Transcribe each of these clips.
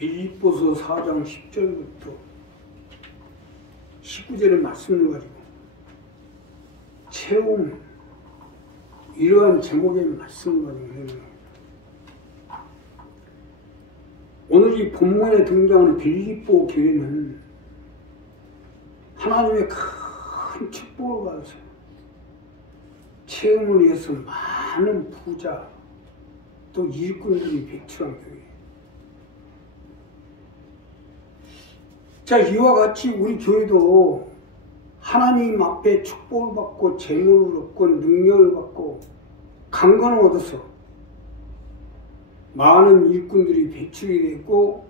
빌립보서 4장 10절부터 19절의 말씀을 가지고 채움, 이러한 제목의 말씀을 가지고 해요. 오늘 이 본문에 등장하는 빌립보 교회는 하나님의 큰 축복을 받아서 채움을 위해서 많은 부자 또 일꾼들이 배출한 교회. 자, 이와 같이 우리 교회도 하나님 앞에 축복을 받고 재물을 얻고 능력을 받고 강건을 얻어서 많은 일꾼들이 배출이 됐고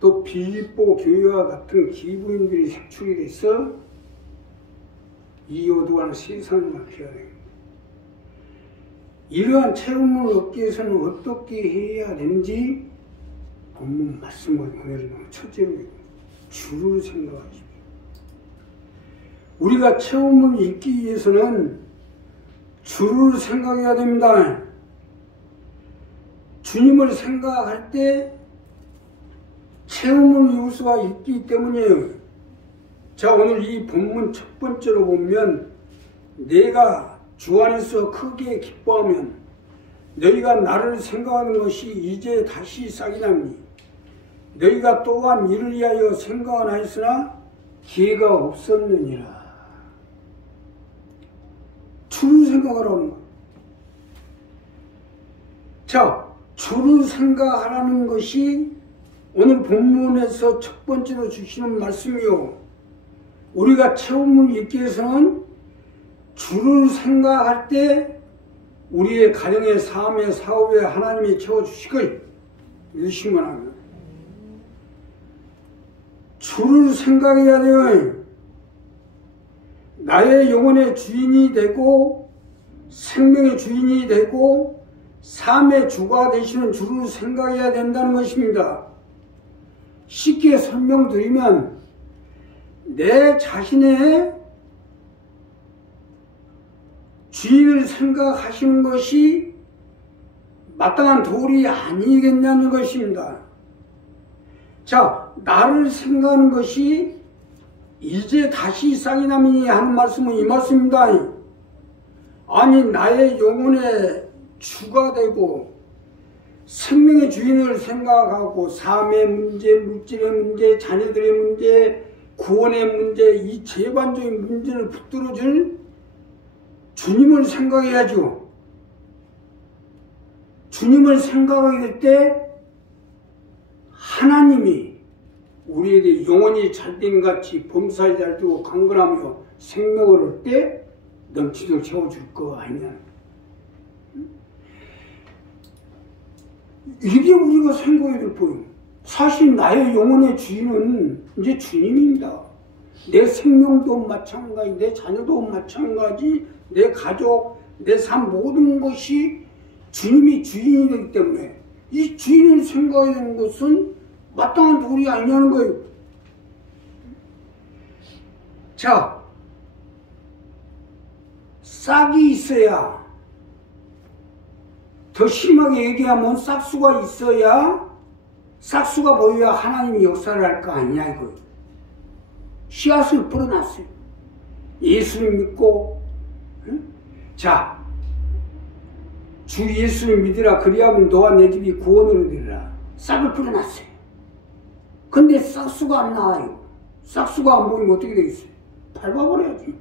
또 빌립보 교회와 같은 기부인들이 색출이 돼서 이 어두운 세상을 살펴야 됩니다. 이러한 체험을 얻기 위해서는 어떻게 해야 되는지 본문 말씀을 오늘은 첫째로 주를 생각하십시오. 우리가 체험을 잊기 위해서는 주를 생각해야 됩니다. 주님을 생각할 때 체험을 이룰 수가 있기 때문이에요. 자, 오늘 이 본문 첫 번째로 보면 내가 주 안에서 크게 기뻐하면 너희가 나를 생각하는 것이 이제 다시 싹이 나니 너희가 또한 이를 위하여 생각하였으나 기회가 없었느니라. 주를 생각하라는 거예요. 자, 주를 생각하라는 것이 오늘 본문에서 첫 번째로 주시는 말씀이요. 우리가 체험을 잊기 위해서는 주를 생각할 때 우리의 가정의 삶의 사업에 하나님이 채워주시길 이러신 거랍니다. 주를 생각해야 돼요. 나의 영혼의 주인이 되고 생명의 주인이 되고 삶의 주가 되시는 주를 생각해야 된다는 것입니다. 쉽게 설명드리면 내 자신의 주인을 생각하시는 것이 마땅한 도리 아니겠냐는 것입니다. 자, 나를 생각하는 것이 이제 다시 싹이 나니 하는 말씀은 이 말씀입니다. 아니, 나의 영혼의 주가 되고 생명의 주인을 생각하고 삶의 문제, 물질의 문제, 자녀들의 문제, 구원의 문제, 이 재반적인 문제를 붙들어줄 주님을 생각해야죠. 주님을 생각하게 될 때 하나님이 우리에게 영혼이 잘된 같이 범사에 잘 되고 강건하며 생명을 얻을 때 넘치도록 채워줄 거 아니냐. 이게 우리가 생각해야 될 거예요. 사실 나의 영혼의 주인은 이제 주님입니다. 내 생명도 마찬가지, 내 자녀도 마찬가지, 내 가족, 내 삶 모든 것이 주님이 주인이 되기 때문에 이 주인을 생각해야 되는 것은 마땅한 도리 아니냐는 거예요. 자, 싹이 있어야, 더 심하게 얘기하면 싹수가 있어야, 싹수가 보여야 하나님이 역사를 할 거 아니냐 이거예요. 씨앗을 뿌려놨어요. 예수를 믿고, 응? 자, 주 예수를 믿으라 그리하면 너와 내 집이 구원을 얻으리라. 싹을 뿌려놨어요. 근데 싹수가 안 나와요. 싹수가 안 보이면 어떻게 되겠어요? 밟아버려야지.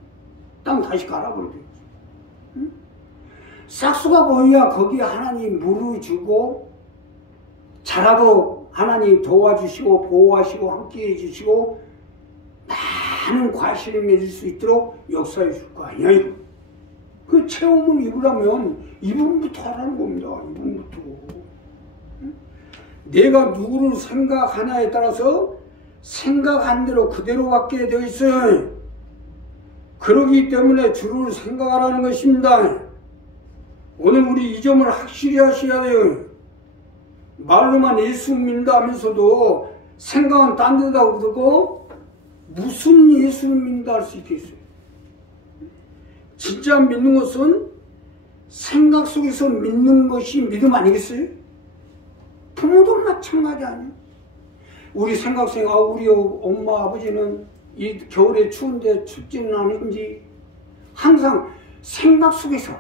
땅 다시 갈아버려야 되겠지. 응? 싹수가 보여야 거기에 하나님 물을 주고 자라도 하나님 도와주시고 보호하시고 함께해 주시고 많은 과실을 맺을 수 있도록 역사해 줄 거 아니야 이거. 그 체험을 입으려면 이 부분부터 하라는 겁니다. 이 부분부터. 응? 내가 누구를 생각하냐에 따라서 생각한 대로 그대로 받게 되어 있어요. 그러기 때문에 주를 생각하라는 것입니다. 오늘 우리 이 점을 확실히 하셔야 돼요. 말로만 예수 믿는다 하면서도 생각은 딴 데다 그러고 무슨 예수를 믿는다 할 수 있겠어요. 진짜 믿는 것은 생각 속에서 믿는 것이 믿음 아니겠어요? 부모도 마찬가지 아니에요. 우리 생각 속에 우리 엄마 아버지는 이 겨울에 추운데 춥지는 않은지 항상 생각 속에서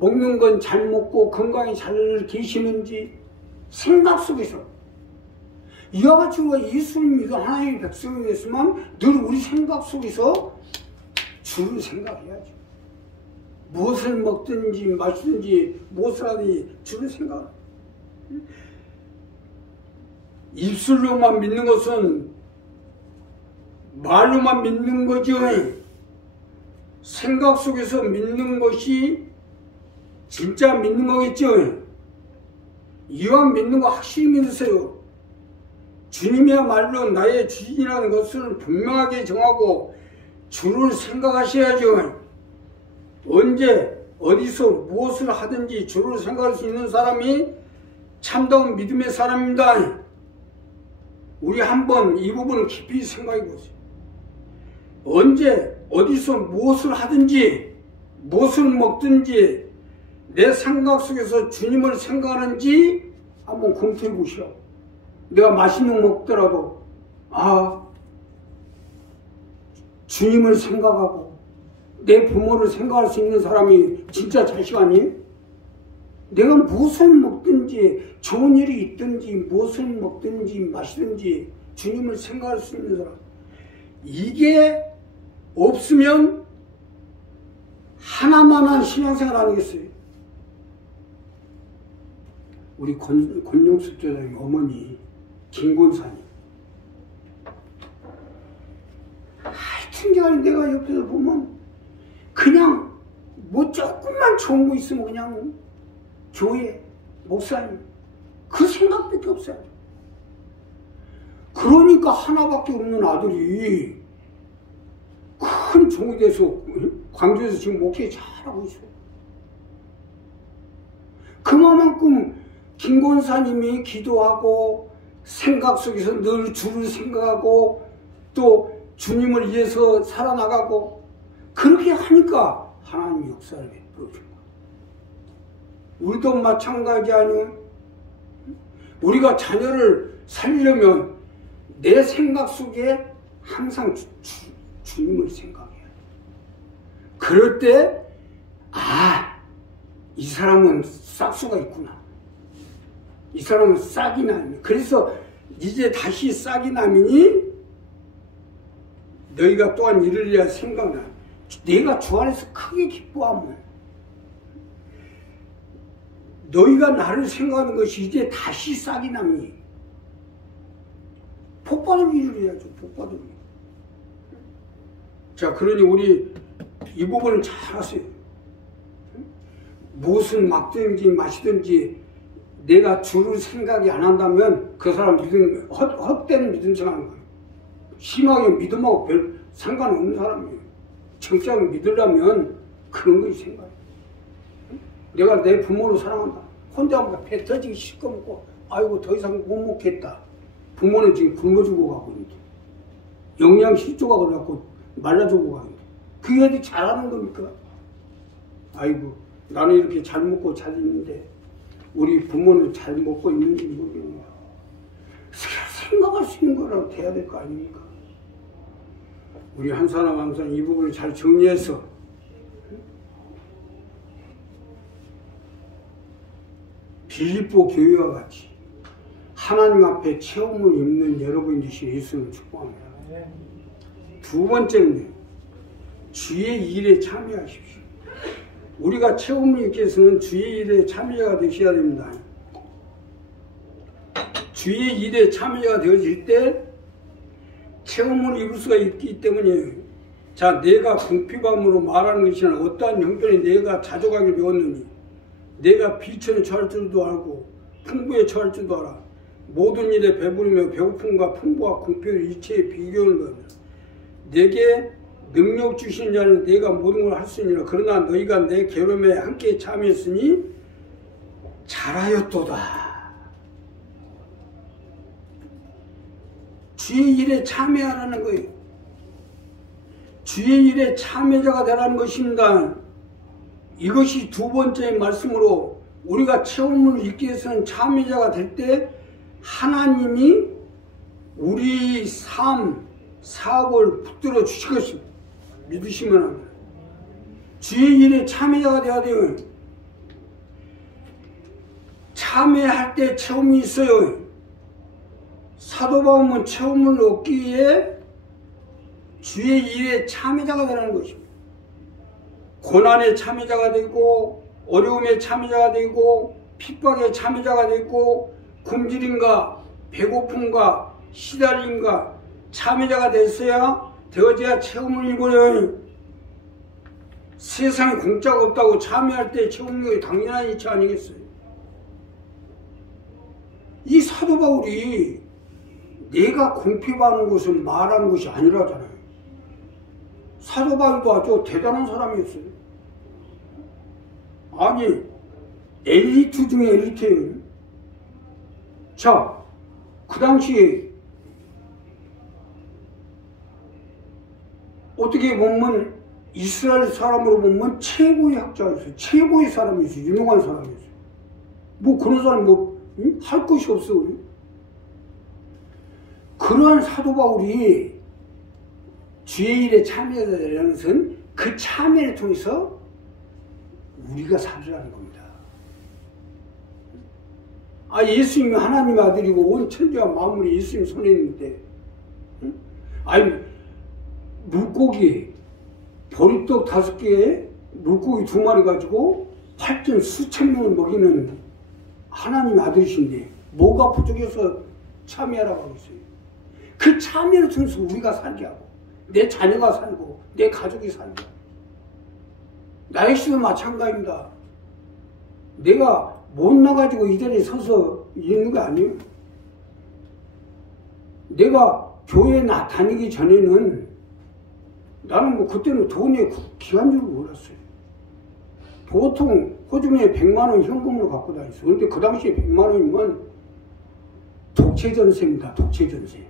먹는 건 잘 먹고 건강히 잘 계시는지 생각 속에서 이와 같이 우리가 예수를 믿어 하나님의 백성이 됐으면 늘 우리 생각 속에서 주를 생각해야죠. 무엇을 먹든지 마시든지 무엇을 하든지 주를 생각합니다. 입술로만 믿는 것은 말로만 믿는 거죠. 생각 속에서 믿는 것이 진짜 믿는 거겠죠. 이왕 믿는 거 확실히 믿으세요. 주님이야말로 나의 주인이라는 것을 분명하게 정하고 주를 생각하셔야죠. 언제 어디서 무엇을 하든지 주를 생각할 수 있는 사람이 참다운 믿음의 사람입니다. 우리 한번 이 부분을 깊이 생각해 보세요. 언제 어디서 무엇을 하든지 무엇을 먹든지 내 생각 속에서 주님을 생각하는지 한번 검토해 보시오. 내가 맛있는 거 먹더라도 주님을 생각하고 내 부모를 생각할 수 있는 사람이 진짜 자식 아니에요? 내가 무엇을 먹든지 좋은 일이 있든지 무엇을 먹든지 마시든지 주님을 생각할 수 있는 사람, 이게 없으면 하나만한 신앙생활 아니겠어요? 우리 권용숙 조장님 어머니 김곤사님, 하여튼 내가 옆에서 보면 그냥 뭐 조금만 좋은 거 있으면 그냥 교회 목사님 그 생각밖에 없어요. 그러니까 하나밖에 없는 아들이 큰 종이 돼서 광주에서 지금 목회 잘하고 있어요. 그만큼 김권사님이 기도하고 생각 속에서 늘 주를 생각하고 또 주님을 위해서 살아나가고 그렇게 하니까 하나님이 역사를 베풀어줍니다. 우리도 마찬가지 아니요? 우리가 자녀를 살리려면 내 생각 속에 항상 주님을 생각해야 돼. 그럴 때 이 사람은 싹수가 있구나. 이 사람은 싹이 나니. 그래서 이제 다시 싹이 나미니 너희가 또한 이르리라 생각나. 내가 주 안에서 크게 기뻐하면 너희가 나를 생각하는 것이 이제 다시 싹이 나니 복받을 일을 해야죠. 복받을 일. 자, 그러니 우리 이 부분을 잘 하세요. 무엇을 먹든지 마시든지 내가 주를 생각이 안 한다면 그 사람 믿음, 헛된 믿음 생각하는 거예요. 심하게 믿음하고 별 상관없는 사람이에요. 정작 믿으려면 그런 거 생각해요. 내가 내 부모를 사랑한다. 혼자 먹다 배 터지기 실컷 먹고 아이고 더 이상 못 먹겠다. 부모는 지금 굶어 죽어 가고 있는데 영양실조가 그래갖고 말라 죽어 가고 있는데 그게 어디 잘하는 겁니까? 아이고 나는 이렇게 잘 먹고 잘 있는데 우리 부모는 잘 먹고 있는지 모르겠네. 생각할 수 있는 거라도 돼야 될 거 아닙니까? 우리 한 사람 한 사람 이 부분을 잘 정리해서 빌립보 교회와 같이 하나님 앞에 체험을 입는 여러분이 되시는 예수님을 축복합니다. 두 번째는 주의 일에 참여하십시오. 우리가 체험을 입기 위해서는 주의 일에 참여가 되셔야 됩니다. 주의 일에 참여가 되어질 때 체험을 입을 수가 있기 때문에 자, 내가 궁핍함으로 말하는 것이나 어떠한 형편에 내가 자족하게 배웠느니 내가 비천에 처할 줄도 알고 풍부에 처할 줄도 알아. 모든 일에 배부르며 배고픔과 풍부와 궁핍을 이체에 비교를 넣으며 내게 능력 주신 자는 내가 모든 걸 할 수 있느니라. 그러나 너희가 내 괴로움에 함께 참여했으니 잘하였도다. 주의 일에 참여하라는 거예요. 주의 일에 참여자가 되라는 것입니다. 이것이 두 번째 말씀으로 우리가 체험을 읽기 위해서는 참여자가 될 때 하나님이 우리 삶, 사업을 붙들어 주실 것입니다. 믿으시면 합니다. 주의 일에 참여자가 되어야 돼요. 참여할 때 체험이 있어요. 사도 바울은 체험을 얻기 위해 주의 일에 참여자가 되라는 것입니다. 고난의 참여자가 되고 어려움의 참여자가 되고 핍박의 참여자가 되고 굶주림과 배고픔과 시달림과 참여자가 되어져야 체험을 이루어요. 세상에 공짜가 없다고 참여할 때 체험력이 당연한 이치 아니겠어요? 이 사도 바울이 내가 공표하는 것은 말하는 것이 아니라잖아요. 사도 바울도 아주 대단한 사람이었어요. 아니, 엘리트 중에 엘리트예요. 자, 그 당시에 어떻게 보면 이스라엘 사람으로 보면 최고의 학자였어요. 최고의 사람이었어요. 유명한 사람이었어요. 뭐 그런 사람 할 것이 없어요. 그러한 사도 바울이 주의 일에 참여하는 것은 그 참여를 통해서 우리가 살으라는 겁니다. 아, 예수님이 하나님의 아들이고 온 천지와 만물이 예수님 손에 있는데, 아니, 물고기, 보리떡 5개에 물고기 2마리 가지고 8천 수천 명을 먹이는 하나님의 아들이신데, 뭐가 부족해서 참여하라고 하고 있어요. 그 참여를 통해서 우리가 살게 하고, 내 자녀가 살고, 내 가족이 살고, 나 역시도 마찬가지입니다. 내가 못 나가지고 이 자리에 서서 있는 거 아니에요. 내가 교회에 다니기 전에는 나는 뭐 그때는 돈의 기한 줄 몰랐어요. 보통 호주머니에 100만 원 현금으로 갖고 다녔어요. 그런데 그 당시에 100만 원이면 독채전세입니다. 독채전세.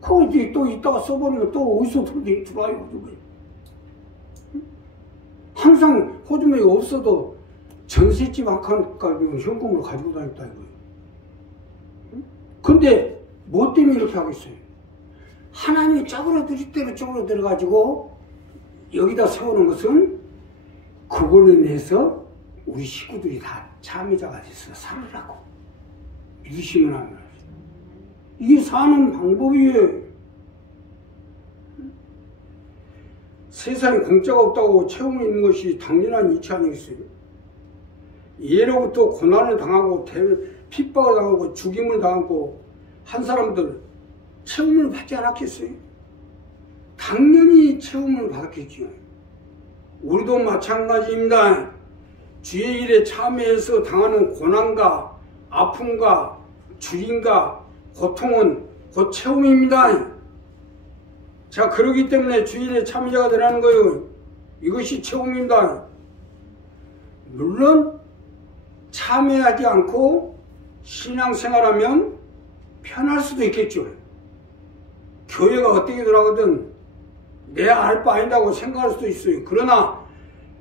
그거 또 이따가 써버리면 또 어디서 들어와요. 항상 호주머니에 없어도 전셋집 한 칸까지 현금으로 가지고 다녔다 이거예요. 근데 뭐 때문에 이렇게 하고 있어요? 하나님이 쪼그라들 대로 쪼그라들어가지고 여기다 세우는 것은 그걸로 인해서 우리 식구들이 다 참여자가 돼서 살으라고 믿으시면 합니다. 이게 사는 방법이에요. 세상에 공짜가 없다고 체험이 있는 것이 당연한 이치 아니겠어요? 예로부터 고난을 당하고 핍박을 당하고 죽임을 당하고 한 사람들 체험을 받지 않았겠어요? 당연히 체험을 받았겠죠. 우리도 마찬가지입니다. 주의 일에 참여해서 당하는 고난과 아픔과 죽임과 고통은 곧 체험입니다. 자, 그러기 때문에 주의 일에 참여자가 되라는 거예요. 이것이 체험입니다. 물론 참여하지 않고 신앙생활하면 편할 수도 있겠죠. 교회가 어떻게 돌아가든 내 알 바 아니다고 생각할 수도 있어요. 그러나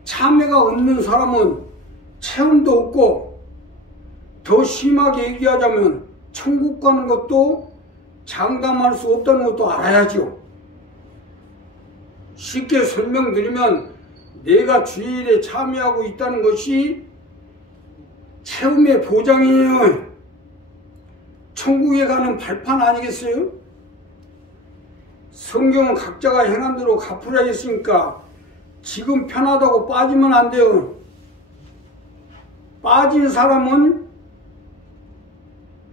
참여가 없는 사람은 체험도 없고, 더 심하게 얘기하자면 천국 가는 것도 장담할 수 없다는 것도 알아야죠. 쉽게 설명드리면 내가 주의 일에 참여하고 있다는 것이 체험의 보장이에요. 천국에 가는 발판 아니겠어요? 성경은 각자가 행한 대로 갚으라 했으니까 지금 편하다고 빠지면 안 돼요. 빠진 사람은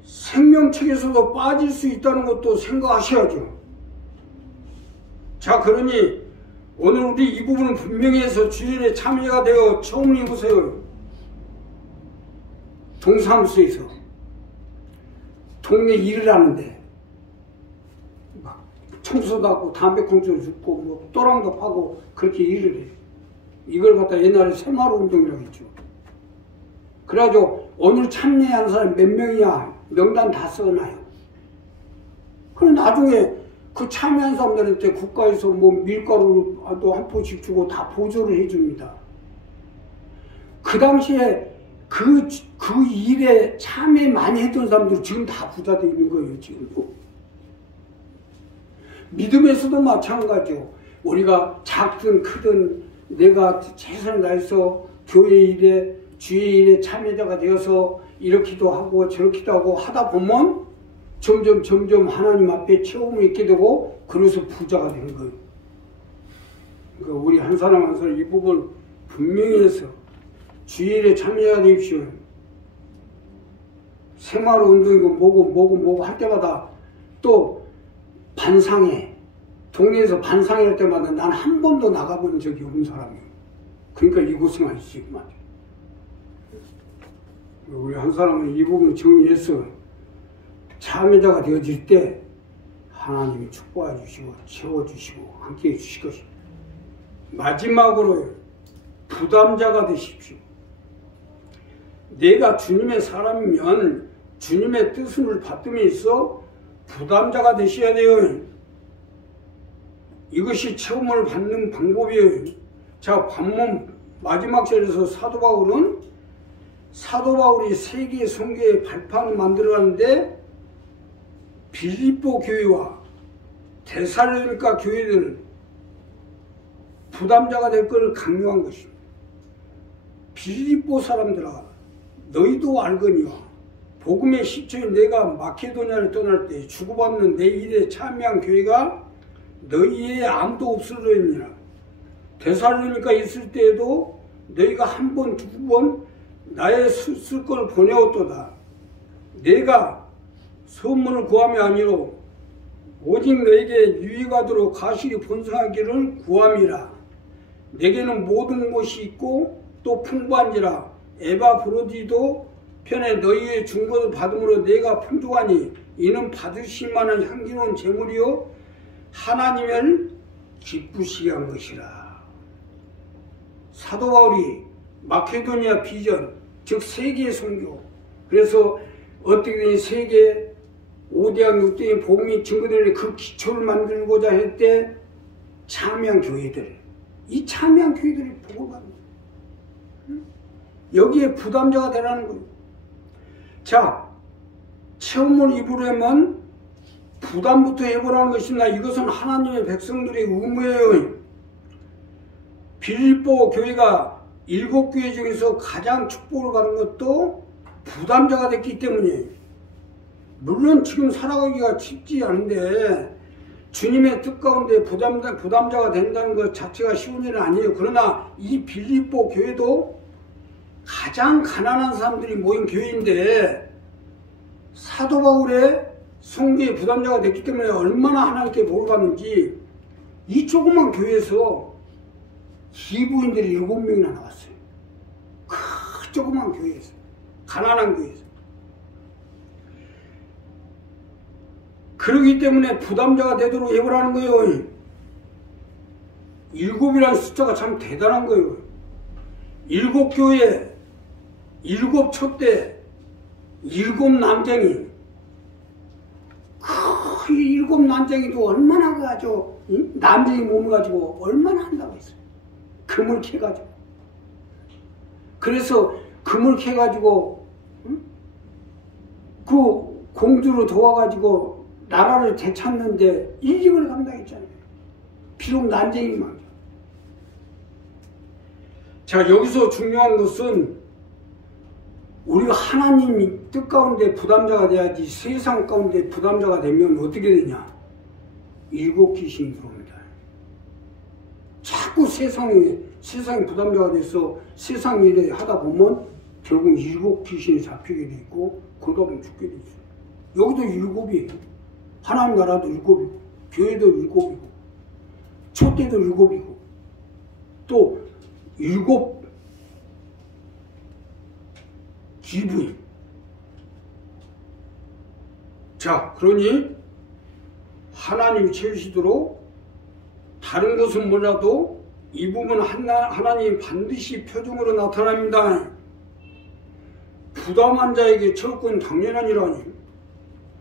생명책에서도 빠질 수 있다는 것도 생각하셔야죠. 자, 그러니 오늘 우리 이 부분은 분명히 해서 주일에 참여가 되어 처음 해보세요. 동사무소에서 동네 일을 하는데 막 청소도 하고 담배꽁초를 줍고 뭐 또랑도 파고 그렇게 일을 해요. 이걸 갖다 옛날에 새마을 운동이라고 했죠. 그래가지고 오늘 참여한 사람 몇 명이야 명단 다 써놔요. 그럼 나중에 그 참여한 사람들한테 국가에서 뭐 밀가루도 한 포씩 주고 다 보조를 해줍니다. 그 당시에 그 일에 참여 많이 했던 사람들 지금 다 부자 되어 있는 거예요, 지금. 믿음에서도 마찬가지요. 우리가 작든 크든 내가 최선을 다해서 교회 일에, 주의 일에 참여자가 되어서 이렇게도 하고 저렇게도 하고 하다 보면 점점 하나님 앞에 체험을 있게 되고 그래서 부자가 되는 거예요. 그러니까 우리 한 사람 한 사람 이 부분을 분명히 해서 주의 일에 참여자가 되십시오. 생활운동이고 뭐고 할 때마다 또 반상회, 동네에서 반상회 할 때마다 난 한 번도 나가본 적이 없는 사람이에요. 그러니까 이 고생을 했지 그 말이에요. 우리 한 사람은 이 부분을 정리해서 참여자가 되어질 때 하나님이 축복해 주시고 채워주시고 함께해 주실 것입니다. 마지막으로 부담자가 되십시오. 내가 주님의 사람이면 주님의 뜻을 받음에서 부담자가 되셔야 돼요. 이것이 체험을 받는 방법이에요. 자, 반문 마지막 절에서 사도 바울이 세계 선교의 발판을 만들어가는데 빌립보 교회와 데살로니가 교회들 부담자가 될 것을 강요한 것입니다. 빌립보 사람들아, 너희도 알거니와 복음의 시초인 내가 마케도냐를 떠날 때 주고받는 내 일에 참여한 교회가 너희에 아무도 없으리라. 데살로니가 있을 때에도 너희가 한 번, 두 번 나의 쓸 걸 보내었도다. 내가 선물을 구함이 아니로 오직 너에게 유익하도록 가시리 번성하기를 구함이라. 내게는 모든 것이 있고 또 풍부한지라. 에바브로디도 편에 너희의 준 것을 받음으로 내가 풍족하니 이는 받으실 만한 향기로운 제물이요 하나님을 기쁘시게 한 것이라. 사도 바울이 마케도니아 비전, 즉 세계 선교, 그래서 어떻게든 세계 5대학 6대의 복음이 증거되는 그 기초를 만들고자 할 때 참여한 교회들, 이 참여한 교회들이 복을 받는 거예요. 여기에 부담자가 되라는 거예요. 자, 체험을 입으려면 부담부터 해보라는 것입니다. 이것은 하나님의 백성들의 의무예요. 빌립보 교회가 7교회 중에서 가장 축복을 받은 것도 부담자가 됐기 때문이에요. 물론 지금 살아가기가 쉽지 않은데 주님의 뜻 가운데 부담자가 된다는 것 자체가 쉬운 일은 아니에요. 그러나 이 빌립보 교회도 가장 가난한 사람들이 모인 교회인데 사도 바울의 성교의 부담자가 됐기 때문에 얼마나 하나님께 복을 받는지 이 조그만 교회에서 기부인들이 7명이나 나왔어요. 그 조그만 교회에서, 가난한 교회에서. 그러기 때문에 부담자가 되도록 해보라는 거예요. 7이라는 숫자가 참 대단한 거예요. 7교회, 7촛대, 7난쟁이. 그 7난쟁이도 얼마나 가지고, 난쟁이 몸을 가지고 얼마나 한다고 했어요. 금을 캐가지고. 그래서 금을 캐가지고, 그 공주로 도와가지고 나라를 되찾는데 이직을 감당했잖아요. 비록 난쟁이만. 자, 여기서 중요한 것은 우리가 하나님 뜻 가운데 부담자가 돼야지 세상 가운데 부담자가 되면 어떻게 되냐? 7 귀신이 들어옵니다. 자꾸 세상에 부담자가 돼서 세상 일에 하다 보면 결국 7 귀신이 잡히게 돼 있고 그러다 보면 죽게 돼 있어요. 여기도 7이에요. 하나님 나라도 7이고 교회도 7이고 촛대도 7이고 또 7 기부인. 자, 그러니 하나님이 채우시도록 다른 것은 몰라도 이 부분 하나님 반드시 표정으로 나타납니다. 부담한 자에게 철권 당연하니라니.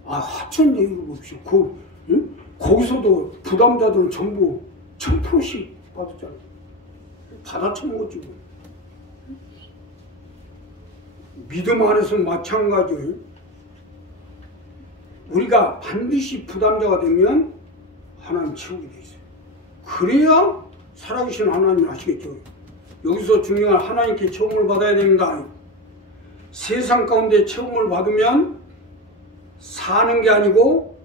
아, 하천 얘기를 봅시다. 거기서도 부담자들은 전부 1000%씩 받았잖아요. 받아 처먹었지. 믿음 안에서 마찬가지예요. 우리가 반드시 부담자가 되면 하나님 채우게 돼 있어요. 그래야 살아계신 하나님을 아시겠죠. 여기서 중요한 하나님께 채움을 받아야 됩니다. 세상 가운데 채움을 받으면 사는 게 아니고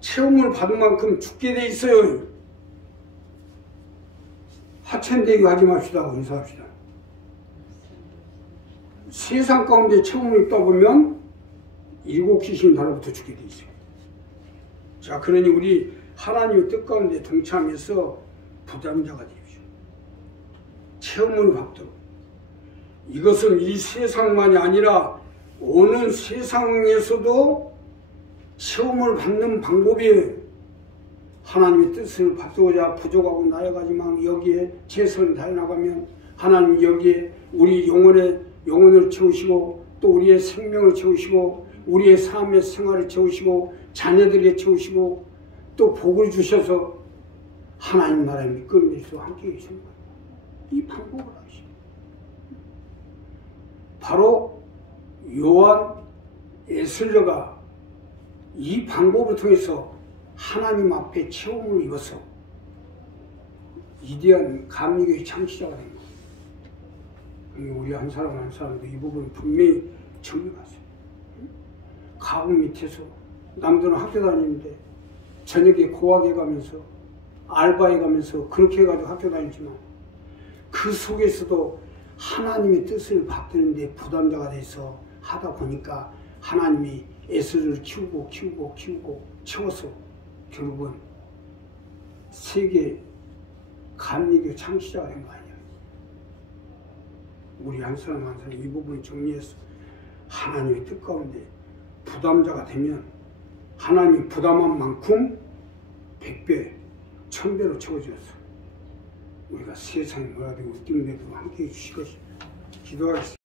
채움을 받은 만큼 죽게 돼 있어요. 하천대기 하지 맙시다. 인사합시다. 세상 가운데 채움을 입다 보면 일곱 귀신 달로부터 죽게 돼 있어요. 자, 그러니 우리 하나님의 뜻 가운데 동참해서 부담자가 되십시오. 체험을 받도록. 이것은 이 세상만이 아니라 어느 세상에서도 체험을 받는 방법이에요. 하나님의 뜻을 받고자 부족하고 나아가지만 여기에 최선을 다해 나가면 하나님 여기에 우리 영혼을 채우시고 또 우리의 생명을 채우시고 우리의 삶의 생활을 채우시고 자녀들에게 채우시고 또 복을 주셔서 하나님 나라의 밑거름에서 함께 계신 거예요. 이 방법을 하시오. 바로 요한 에슬러가 이 방법을 통해서 하나님 앞에 체험을 입어서 위대한 감리교의 창시자가 된 거예요. 우리 한 사람 한 사람도 이 부분을 분명히 정리하세요. 가옥 밑에서 남들은 학교 다니는데 저녁에 고학에 가면서 알바에 가면서 그렇게 해가지고 학교 다니지만 그 속에서도 하나님의 뜻을 받드는데 부담자가 돼서 하다 보니까 하나님이 에스더를 키우고 채워서 결국은 세계 감리교 창시자가 된 거 아니야. 우리 한 사람 한 사람 이 부분을 정리해서 하나님의 뜻 가운데 부담자가 되면 하나님이 부담한 만큼 100배, 1000배로 채워주었어. 우리가 세상에 뭐라 되고 뛰는 데도 함께 해주실 것입니다. 기도하겠습니다.